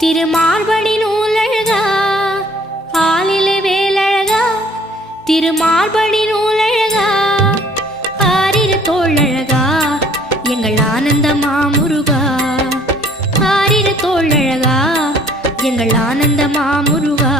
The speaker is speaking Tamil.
திருமார்படி நூலழகா ஆலிலே வேலழகா திருமார்படி நூலழகா ஆரிரு தோழழகா எங்கள் ஆனந்த மாமுருகா ஆரிரு தோழழகா எங்கள் ஆனந்த மாமுருகா